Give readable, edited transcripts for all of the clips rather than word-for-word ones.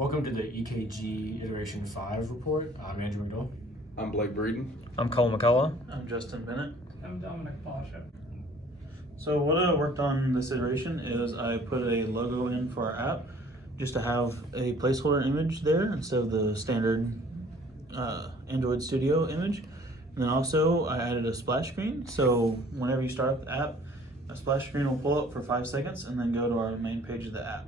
Welcome to the EKG Iteration 5 report. I'm Andrew McDowell. I'm Blake Breeden. I'm Cole McCullough. I'm Justin Bennett. I'm Dominic Pasha. So what I worked on this iteration is I put a logo in for our app just to have a placeholder image there instead of the standard Android Studio image. And then also I added a splash screen, so whenever you start up the app, a splash screen will pull up for 5 seconds and then go to our main page of the app.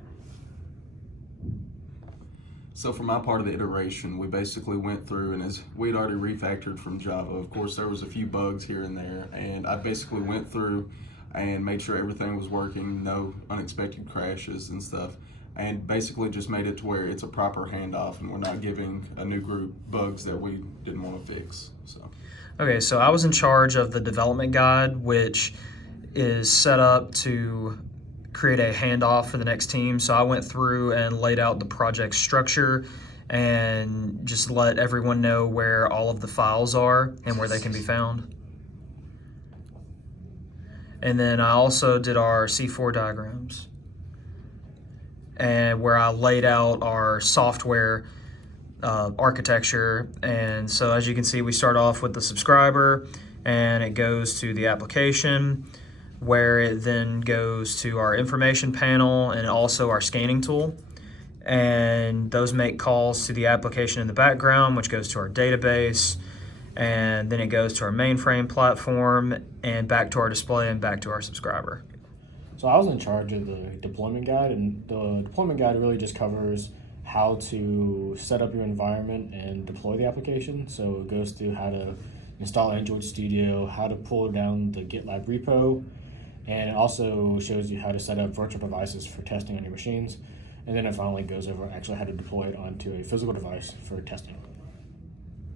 So for my part of the iteration, we basically went through, and as we'd already refactored from Java, of course there was a few bugs here and there, and I basically went through and made sure everything was working, no unexpected crashes and stuff, and basically just made it to where it's a proper handoff and we're not giving a new group bugs that we didn't want to fix. Okay, so I was in charge of the development guide, which is set up to create a handoff for the next team. So I went through and laid out the project structure and just let everyone know where all of the files are and where they can be found. And then I also did our C4 diagrams, and where I laid out our software architecture. And so as you can see, we start off with the subscriber, and it goes to the application, where it then goes to our information panel and also our scanning tool. And those make calls to the application in the background, which goes to our database, and then it goes to our mainframe platform and back to our display and back to our subscriber. So I was in charge of the deployment guide, and the deployment guide really just covers how to set up your environment and deploy the application. So it goes through how to install Android Studio, how to pull down the GitLab repo, and it also shows you how to set up virtual devices for testing on your machines. And then it finally goes over actually how to deploy it onto a physical device for testing.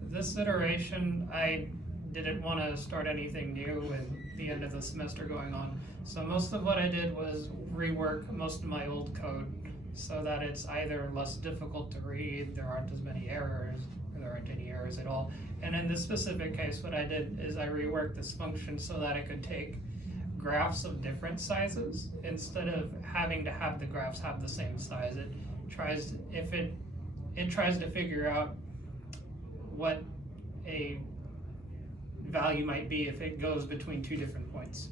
This iteration, I didn't want to start anything new with the end of the semester going on. So most of what I did was rework most of my old code so that it's either less difficult to read, there aren't as many errors, or there aren't any errors at all. And in this specific case, what I did is I reworked this function so that it could take graphs of different sizes instead of having to have the graphs have the same size. It tries to figure out what a value might be if it goes between two different points.